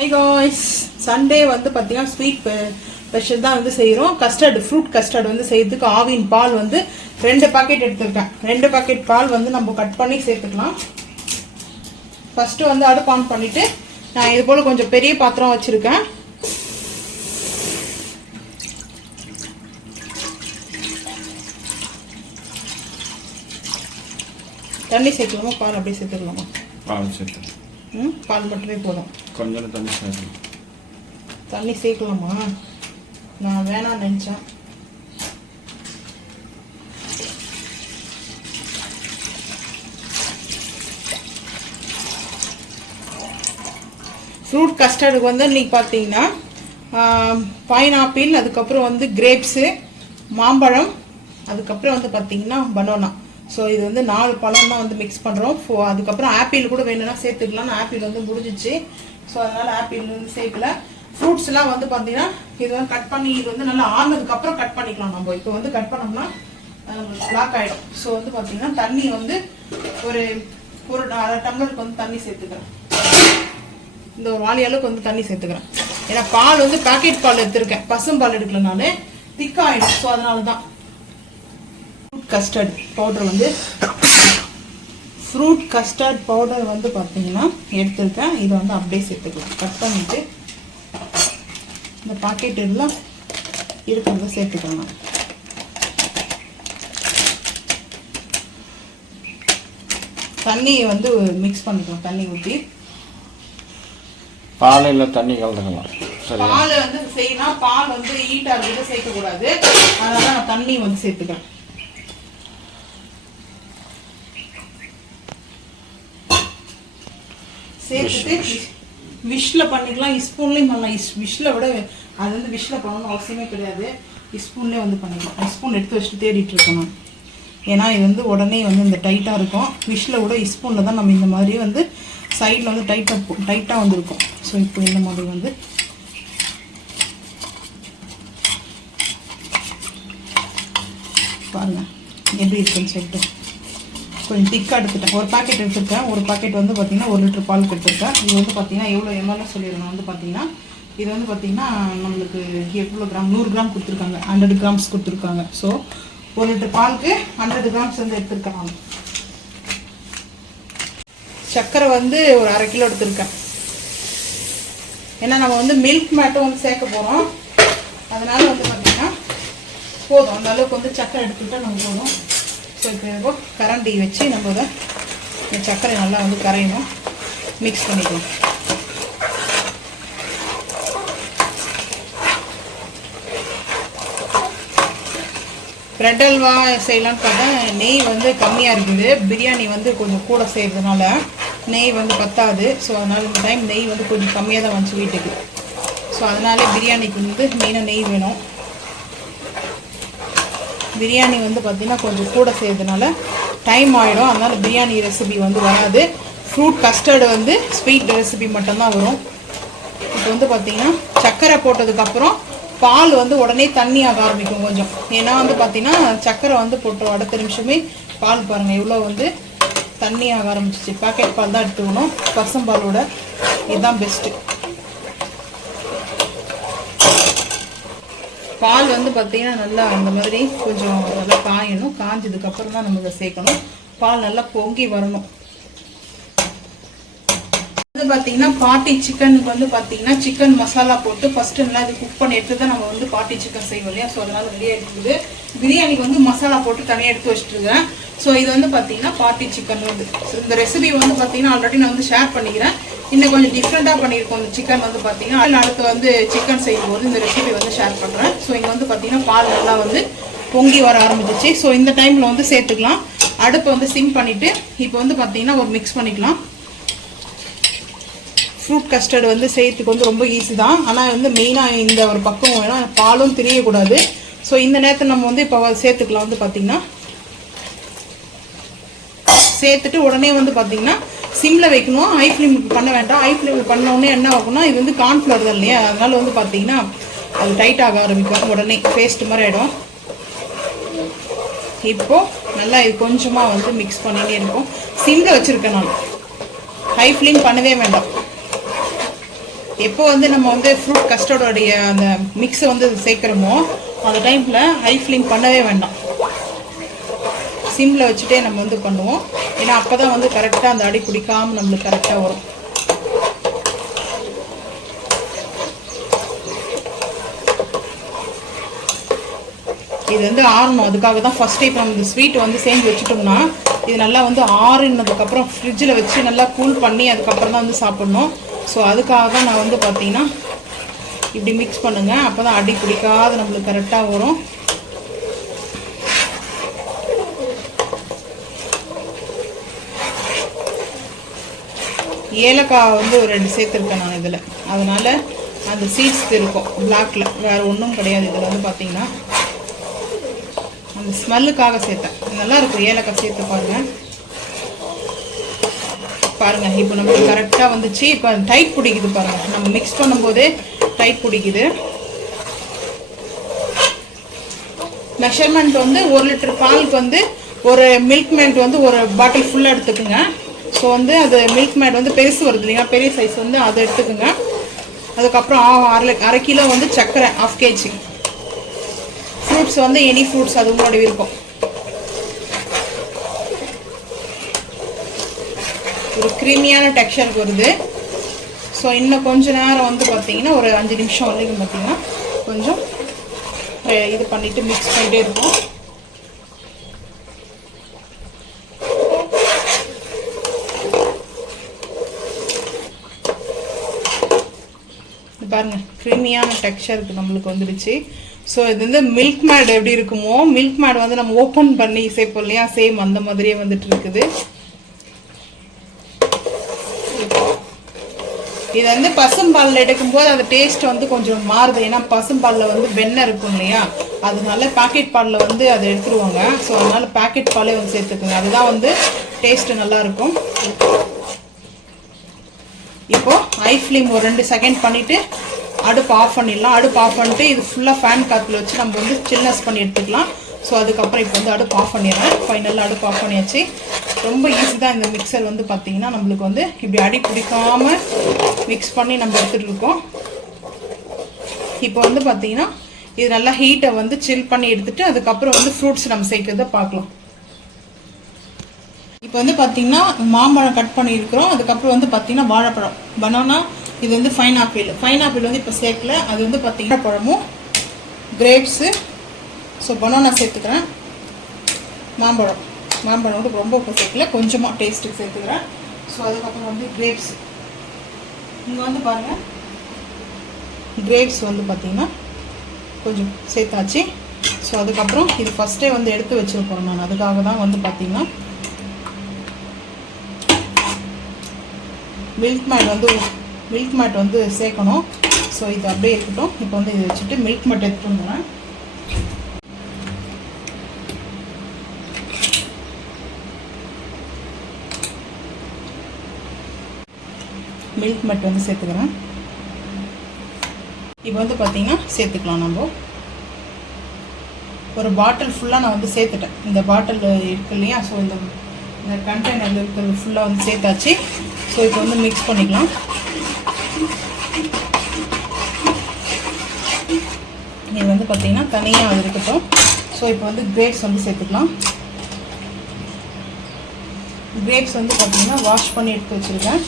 Hi guys, Sunday வந்து பாத்தீங்கன்னா sweet special தான் வந்து செய்றோம். கஸ்டர்ட் ஃப்ரூட் கஸ்டர்ட் வந்து செய்யிறதுக்கு ஆவின் பால் வந்து 2 பாக்கெட் எடுத்துர்க்கேன். 2 பாக்கெட் பால் வந்து நம்ம கட் பண்ணி சேர்த்துக்கலாம். ஃபர்ஸ்ட் வந்து அடுப்பு ஆன் பண்ணிட்டு நான் இது போல கொஞ்சம் பெரிய பாத்திரம் வச்சிருக்கேன். தண்ணி சேர்க்கலாமா பால் அப்படியே சேர்த்துக்கலாமா? பால் சேர்த்து பால் மட்டுமே போதும். கொஞ்சம் தண்ணி சேர்க்கணும். தண்ணி சேர்க்கலாமா? நான் வேணாம்னு நினைச்சேன். ஃப்ரூட் கஸ்டர்டுக்கு வந்து இன்னைக்கு பார்த்தீங்கன்னா பைனாப்பிள், அதுக்கப்புறம் வந்து கிரேப்ஸு, மாம்பழம், அதுக்கப்புறம் வந்து பார்த்தீங்கன்னா பனானா. ஸோ இது வந்து 4 பழம் தான் வந்து மிக்ஸ் பண்ணுறோம். அதுக்கப்புறம் ஆப்பிள் கூட வேணும்னா சேர்த்துக்கலாம். ஆப்பிள் வந்து முடிஞ்சிச்சு, ஸோ அதனால் ஆப்பிள் வந்து சேர்க்கல. ஃப்ரூட்ஸ்லாம் வந்து பார்த்தீங்கன்னா இது வந்து கட் பண்ணி இது வந்து நல்லா ஆனதுக்கப்புறம் கட் பண்ணிக்கலாம். நம்ம இப்போ வந்து கட் பண்ணோம்னா பிளாக் ஆகிடும். ஸோ வந்து பார்த்தீங்கன்னா தண்ணி வந்து ஒரு 1/2 டம்ளருக்கு வந்து தண்ணி சேர்த்துக்கிறேன். இந்த ஒரு வாளி அளவுக்கு வந்து தண்ணி சேர்த்துக்கிறேன். ஏன்னா பால் வந்து பேக்கெட் பால் எடுத்திருக்கேன், பசும் பால் எடுக்கல நான், திக்காயிடும். ஸோ அதனால தான் கஸ்டர்ட் பவுடர் வந்து ஃப்ரூட் கஸ்டர்ட் பவுடர் வந்து பார்த்தீங்கன்னா எடுத்துருக்கேன். இதை வந்து அப்படியே சேர்த்துக்கலாம். கட் பண்ணிவிட்டு இந்த பாக்கெட் எல்லாம் இருக்கிறத சேர்த்துக்கலாம். தண்ணியை வந்து மிக்ஸ் பண்ணிக்கலாம். தண்ணி ஊற்றி பால் இல்லை தண்ணி கலந்துக்கலாம். பால் வந்து செய்யணும். பால் வந்து ஈட்டா இருக்கிறத சேர்க்கக்கூடாது, அதனால நான் தண்ணி வந்து சேர்த்துக்கிறேன். சேர்த்துட்டு விஷில் பண்ணிக்கலாம். ஸ்பூன்லேயும் பண்ணலாம். விஷில் விட அது வந்து விஷில் பண்ணணும்னு அவசியமே கிடையாது. ஸ்பூன்லேயே வந்து பண்ணிக்கலாம். ஸ்பூன் எடுத்து வச்சுட்டு தேடிட்டு இருக்கணும். ஏன்னா இது வந்து உடனே வந்து இந்த டைட்டாக இருக்கும். விஷில் விட ஸ்பூனில் தான் நம்ம இந்த மாதிரி வந்து சைடில் வந்து டைட்டாக வந்து இருக்கும். ஸோ இப்போ இந்த மாதிரி வந்து பாருங்கள் எப்படி இருக்குன்னு சொல்லிட்டு கொஞ்சம் திக்காக எடுத்துட்டேன். ஒரு பாக்கெட் எடுத்துருக்கேன். ஒரு பாக்கெட் வந்து பார்த்தீங்கன்னா 1 லிட்டர் பால் கொடுத்துருக்கேன். இது வந்து பார்த்தீங்கன்னா எவ்வளோ எம்எல்ஏ சொல்லிடணும் வந்து பார்த்தீங்கன்னா இது வந்து பார்த்தீங்கன்னா நம்மளுக்கு எவ்வளோ கிராம் 100 கிராம் கொடுத்துருக்காங்க, 100 கிராம்ஸ் கொடுத்துருக்காங்க. ஸோ 1 லிட்டர் பாலுக்கு 100 கிராம்ஸ் வந்து எடுத்துருக்காங்க. சர்க்கரை வந்து ஒரு 1/2 கிலோ எடுத்துருக்கேன். ஏன்னா நம்ம வந்து மில்க் மேட்டும் வந்து சேர்க்க போகிறோம். அதனால வந்து பார்த்தீங்கன்னா போதும், அந்த அளவுக்கு வந்து சர்க்கரை எடுத்துக்கிட்டால் நம்ம போதும். ஸோ இப்போ கரண்டி வச்சு நம்ம அதை இந்த சர்க்கரை நல்லா வந்து கரையணும். மிக்ஸ் பண்ணிக்கலாம். பிரெட் அல்வா செய்யலான்னு பார்த்தா நெய் வந்து கம்மியாக இருக்குது. பிரியாணி வந்து கொஞ்சம் கூட செய்கிறதுனால நெய் வந்து பத்தாது. ஸோ அதனால் இந்த டைம் நெய் வந்து கொஞ்சம் கம்மியாக தான் வந்துச்சு வீட்டுக்கு. ஸோ அதனாலே பிரியாணிக்கு வந்து மெயினாக நெய் வேணும். பிரியாணி வந்து பார்த்திங்கன்னா கொஞ்சம் கூட செய்யறதுனால டைம் ஆகிடும். அதனால் பிரியாணி ரெசிபி வந்து வராது. ஃப்ரூட் கஸ்டர்டு வந்து ஸ்வீட் ரெசிபி மட்டும்தான் வரும். இப்போ வந்து பார்த்திங்கன்னா சர்க்கரை போட்டதுக்கப்புறம் பால் வந்து உடனே தண்ணி ஆக ஆரம்பிக்கும் கொஞ்சம். ஏன்னா வந்து பார்த்திங்கன்னா சர்க்கரை வந்து போட்டோம் அடுத்த நிமிஷமே பால் பாருங்கள் எவ்வளோ வந்து தண்ணி ஆக ஆரம்பிச்சிச்சு. பாக்கெட் பால் தான் எடுத்துக்கணும். பசும்பாலோட இதுதான் பெஸ்ட்டு. பால் வந்து பார்த்தீங்கன்னா நல்லா இந்த மாதிரி கொஞ்சம் நல்லா காயணும். காஞ்சதுக்கப்புறம் தான் நம்ம இதை சேர்க்கணும். பால் நல்லா பொங்கி வரணும். வந்து பார்த்தீங்கன்னா பாட்டி சிக்கனுக்கு வந்து பார்த்தீங்கன்னா சிக்கன் மசாலா போட்டு ஃபஸ்ட்டு நல்லா இது குக் பண்ணி எடுத்து தான் நம்ம வந்து பாட்டி சிக்கன் செய்வோம் இல்லையா? ஸோ அதனால ரெடியாக இருக்குது. பிரியாணிக்கு வந்து மசாலா போட்டு தனியாக எடுத்து வச்சுட்டுருக்கேன். ஸோ இது வந்து பார்த்தீங்கன்னா பாட்டி சிக்கன் வந்து இந்த ரெசிபி வந்து பார்த்தீங்கன்னா ஆல்ரெடி நான் வந்து ஷேர் பண்ணிக்கிறேன். இன்னும் கொஞ்சம் டிஃப்ரெண்ட்டாக பண்ணியிருக்கோம். இந்த சிக்கன் வந்து பார்த்தீங்கன்னா அடுத்து வந்து சிக்கன் செய்யும்போது இந்த ரெசிபி வந்து ஷேர் பண்ணுறேன். ஸோ இங்கே வந்து பார்த்தீங்கன்னா பால் நல்லா வந்து பொங்கி வர ஆரம்பிச்சிச்சு. ஸோ இந்த டைமில் வந்து சேர்த்துக்கலாம். அடுப்பை வந்து சிம் பண்ணிவிட்டு இப்போ வந்து பார்த்தீங்கன்னா ஒரு மிக்ஸ் பண்ணிக்கலாம். ஃப்ரூட் கஸ்டர்டு வந்து செய்யறதுக்கு வந்து ரொம்ப ஈஸி தான். ஆனால் வந்து மெயினாக இந்த ஒரு பக்கம் வேணும், பாலும் தெரியக்கூடாது. ஸோ இந்த நேரத்தில் நம்ம வந்து இப்போ சேர்த்துக்கலாம். வந்து பார்த்தீங்கன்னா சேர்த்துட்டு உடனே வந்து பார்த்தீங்கன்னா சிம்மில் வைக்கணும். ஹை ஃப்ளேமுக்கு பண்ண வேண்டாம். ஹை ஃப்ளேமில் பண்ணோடனே என்ன ஆகும்னா இது வந்து கார்ன்ஃப்ளவர் தான் இல்லையா? அதனால வந்து பார்த்தீங்கன்னா அது டைட் ஆக ஆரம்பிக்கும். உடனே பேஸ்ட் மாதிரி ஆகிடும். இப்போது நல்லா இது கொஞ்சமாக வந்து மிக்ஸ் பண்ணிகிட்டே இருக்கும். சிம்மில் வச்சுருக்கேன் நான். ஹை ஃப்ளேம் பண்ணவே வேண்டாம். எப்போ வந்து நம்ம வந்து ஃப்ரூட் கஸ்டர்டோடைய அந்த மிக்ஸை வந்து சேர்க்குறோமோ அந்த டைமில் ஹை ஃப்ளேம் பண்ணவே வேண்டாம், சிம்மில் வச்சுட்டே நம்ம வந்து பண்ணுவோம். ஏன்னா அப்போ தான் வந்து கரெக்டாக அந்த அடி பிடிக்காமல் நம்மளுக்கு கரெக்டாக வரும். இது வந்து ஆறணும், அதுக்காக தான் ஃபஸ்ட்டே இப்போ நம்ம இந்த ஸ்வீட் வந்து செஞ்சு வச்சுட்டோம்னா இது நல்லா வந்து ஆறுனதுக்கப்புறம் ஃப்ரிட்ஜில் வச்சு நல்லா கூல் பண்ணி அதுக்கப்புறம் தான் வந்து சாப்பிட்ணும். ஸோ அதுக்காக தான் நான் வந்து பார்த்தீங்கன்னா இப்படி மிக்ஸ் பண்ணுங்கள், அப்போ தான் அடி பிடிக்காத நம்மளுக்கு கரெக்டாக வரும். ஏலக்காய் வந்து ஒரு 2 சேர்த்துருக்கேன் நான் இதில், அதனால் அந்த சீட்ஸ் இருக்கும் பிளாக்ல, வேறு ஒன்றும் கிடையாது. இதில் வந்து பார்த்தீங்கன்னா அந்த ஸ்மெல்லுக்காக சேர்த்தேன், நல்லாயிருக்கும் ஏலக்காய் சேர்த்து பாருங்கள். பாருங்கள் இப்போ நம்மளுக்கு கரெக்டாக வந்துச்சு. இப்போ டைட் பிடிக்குது பாருங்கள், நம்ம மிக்ஸ் பண்ணும்போதே டைட் பிடிக்குது. மெஷர்மெண்ட் வந்து 1 லிட்டர் பாலுக்கு வந்து ஒரு மில்க் மேட் வந்து ஒரு பாட்டில் ஃபுல்லாக எடுத்துக்குங்க. ஸோ வந்து அது மில்க் மேட் வந்து பெருசு வருது இல்லையா, பெரிய சைஸ் வந்து அதை எடுத்துக்குங்க. அதுக்கப்புறம் அரை கிலோ வந்து சர்க்கரை 1/2 kg. ஃப்ரூட்ஸ் வந்து எனி ஃப்ரூட்ஸ், அது உங்களோட விருப்பம். ஒரு க்ரீமியான டெக்ஸ்சருக்கு வருது. ஸோ இன்னும் கொஞ்ச நேரம் வந்து பார்த்தீங்கன்னா ஒரு 5 நிமிஷம் வரைக்கும் பார்த்தீங்கன்னா கொஞ்சம் இது பண்ணிவிட்டு மிக்ஸ் பண்ணிகிட்டே இருக்கும். பாருங்க க்ரீமியான டெக்ஸ்சருக்கு நம்மளுக்கு வந்துடுச்சு. ஸோ இது வந்து மில்க் மேட் எப்படி இருக்குமோ, மில்க் மேட் வந்து நம்ம ஓப்பன் பண்ணி சேர்ப்போம் இல்லையா, சேம் அந்த மாதிரியே வந்துட்டு இருக்குது. இது வந்து பசும்பாலில் எடுக்கும்போது அந்த டேஸ்ட் வந்து கொஞ்சம் மாறுது. ஏன்னா பசும்பாலில் வந்து வெண்ணெய் இருக்கும் இல்லையா, அதனால பாக்கெட் பாலில் வந்து அதை எடுத்துருவாங்க. ஸோ அதனால பாக்கெட் பாலே வந்து சேர்த்துக்குங்க, அதுதான் வந்து டேஸ்ட்டு நல்லாயிருக்கும். இப்போது ஹை ஃப்ளேம் ஒரு 2 செகண்ட் பண்ணிவிட்டு அடுப்பு ஆஃப் பண்ணிடலாம். அடுப்பு ஆஃப் பண்ணிட்டு இது ஃபுல்லாக ஃபேன் காற்றுல வச்சு நம்ம வந்து சில்னஸ் பண்ணி எடுத்துக்கலாம். ஸோ அதுக்கப்புறம் இப்போ வந்து அடுப்பு ஆஃப் பண்ணிடுறேன். ஃபைனலாக அடுப்பு ஆஃப் பண்ணியாச்சு. ரொம்ப ஈஸி தான் இந்த மிக்சர் வந்து பார்த்திங்கன்னா நம்மளுக்கு வந்து இப்படி அடி பிடிக்காமல் மிக்ஸ் பண்ணி நம்ம எடுத்துகிட்டு இருக்கோம். இப்போ வந்து பார்த்திங்கன்னா இது நல்லா ஹீட்டை வந்து சில் பண்ணி எடுத்துகிட்டு அதுக்கப்புறம் வந்து ஃப்ரூட்ஸ் நம்ம சேர்க்கிறத பார்க்கலாம். இப்போ வந்து பார்த்திங்கன்னா மாம்பழம் கட் பண்ணியிருக்கிறோம். அதுக்கப்புறம் வந்து பார்த்திங்கன்னா வாழைப்பழம், பனானா, இது வந்து ஃபைனாப்பிள் வந்து இப்போ சேர்க்கல. அது வந்து பார்த்திங்கன்னா பழமும் கிரேப்ஸு. ஸோ பனானா சேர்த்துக்கிறேன். மாம்பழம் வந்து ரொம்ப இப்போ சேர்க்கல, கொஞ்சமாக டேஸ்ட்டுக்கு சேர்த்துக்கிறேன். ஸோ அதுக்கப்புறம் வந்து கிரேப்ஸ், இங்கே வந்து பாருங்கள் கிரேப்ஸ் வந்து பார்த்திங்கன்னா கொஞ்சம் சேர்த்தாச்சு. ஸோ அதுக்கப்புறம் இது ஃபஸ்ட்டே வந்து எடுத்து வச்சுருப்போம் நான், அதுக்காக தான் வந்து பார்த்திங்கன்னா மில்க் மேட் வந்து சேர்க்கணும். ஸோ இது அப்படியே இருக்கட்டும். இப்போ வந்து இதை வச்சுட்டு மில்க் மேட் எடுத்துகிட்டு வந்துடுறேன். மில்க் மேட் வந்து சேர்த்துக்கிறேன். இப்போ வந்து பார்த்திங்கன்னா சேர்த்துக்கலாம். நம்ம ஒரு பாட்டில் ஃபுல்லாக நான் வந்து சேர்த்துட்டேன். இந்த பாட்டில் இருக்கு இல்லையா, ஸோ இந்த கண்டெய்னரில் இருக்கிறது ஃபுல்லாக வந்து சேர்த்தாச்சு. ஸோ இப்போ வந்து மிக்ஸ் பண்ணிக்கலாம். இது வந்து பார்த்திங்கன்னா தனியாக அது இருக்கட்டும். ஸோ இப்போ வந்து கிரேப்ஸ் வந்து சேர்த்துக்கலாம். கிரேப்ஸ் வந்து பார்த்திங்கன்னா வாஷ் பண்ணி எடுத்து வச்சுருக்கேன்.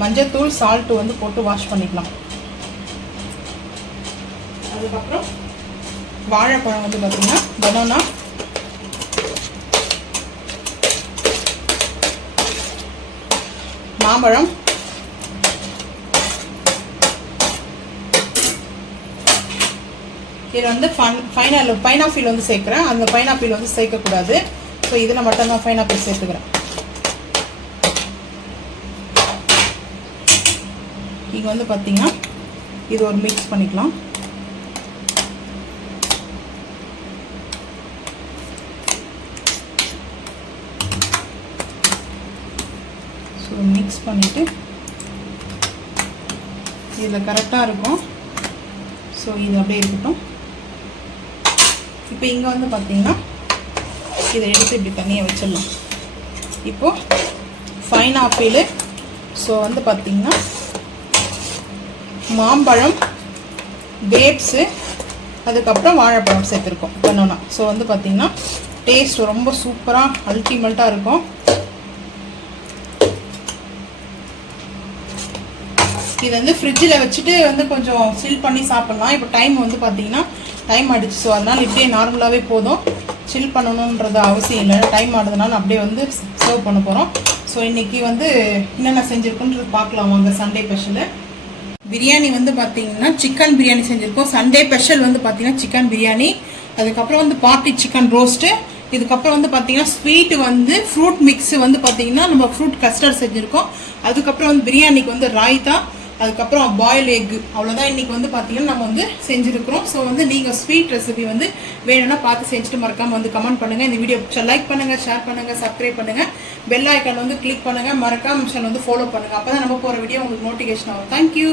மஞ்சத்தூள், சால்ட்டு வந்து போட்டு வாஷ் பண்ணிக்கலாம். அதுக்கப்புறம் வாழைப்பழம் வந்து பார்த்திங்கன்னா பனானா, மாம்பழம், இதில் வந்து பைனாப்பிள் வந்து சேர்க்குறேன். அந்த பைனாப்பிள் வந்து சேர்க்கக்கூடாது. ஸோ இதில் மட்டும்தான் பைனாப்பிள் சேர்த்துக்கிறேன். இங்கே வந்து பார்த்திங்கன்னா இது ஒரு மிக்ஸ் பண்ணிக்கலாம். ஸோ மிக்ஸ் பண்ணிவிட்டு இதில் கரெக்டாக இருக்கும். ஸோ இது அப்படியே இருக்கட்டும். இப்போ இங்கே வந்து பார்த்திங்கன்னா இதை எடுத்து இப்படி தனியாக வச்சிடலாம். இப்போது ஃபைன் ஆப்பிள். ஸோ வந்து பார்த்திங்கன்னா மாம்பழம், கிரேப்ஸு, அதுக்கப்புறம் வாழைப்பழம் சேர்த்துருக்கோம் பனானா. ஸோ வந்து பார்த்திங்கன்னா டேஸ்ட் ரொம்ப சூப்பராக அல்டிமேட்டாக இருக்கும். இது வந்து ஃப்ரிட்ஜில் வச்சுட்டு வந்து கொஞ்சம் சில் பண்ணி சாப்பிட்லாம். இப்போ டைம் வந்து பார்த்திங்கன்னா டைம் ஆகிடுச்சு. ஸோ அதனால் இப்படியே நார்மலாகவே போதும், சில் பண்ணணுன்றது அவசியம் இல்லை. டைம் ஆனதுனால அப்படியே வந்து சர்வ் பண்ண போகிறோம். ஸோ இன்றைக்கி வந்து என்னென்ன செஞ்சுருக்கோன்றது பார்க்கலாம் வாங்க. சண்டே ஸ்பெஷலு பிரியாணி வந்து பார்த்திங்கன்னா சிக்கன் பிரியாணி செஞ்சுருக்கோம். சண்டே ஸ்பெஷல் வந்து பார்த்திங்கன்னா சிக்கன் பிரியாணி. அதுக்கப்புறம் வந்து பார்ட்டி சிக்கன் ரோஸ்ட்டு. இதுக்கப்புறம் வந்து பார்த்திங்கன்னா ஸ்வீட்டு வந்து ஃப்ரூட் மிக்ஸு வந்து பார்த்திங்கன்னா நம்ம ஃப்ரூட் கஸ்டர்ட் செஞ்சுருக்கோம். அதுக்கப்புறம் வந்து பிரியாணிக்கு வந்து ராய்த்தா, அதுக்கப்புறம் பாயில் எக்கு. அவ்வளோதான் இன்றைக்கி வந்து பார்த்திங்கன்னா நம்ம வந்து செஞ்சுருக்கிறோம். ஸோ வந்து நீங்கள் ஸ்வீட் ரெசிபி வந்து வேணும்னா பார்த்து செஞ்சுட்டு மறக்காமல் வந்து கமெண்ட் பண்ணுங்கள். இந்த வீடியோ லைக் பண்ணுங்கள், ஷேர் பண்ணுங்கள், சப்ஸ்கிரைப் பண்ணுங்கள், பெல் ஐக்கான் வந்து கிளிக் பண்ணுங்கள், மறக்காமல் மிஷன் வந்து ஃபாலோ பண்ணுங்கள். அப்போ தான் நம்ம போகிற வீடியோ உங்களுக்கு நோட்டிஃபிகேஷன் ஆகும். தேங்க்யூ.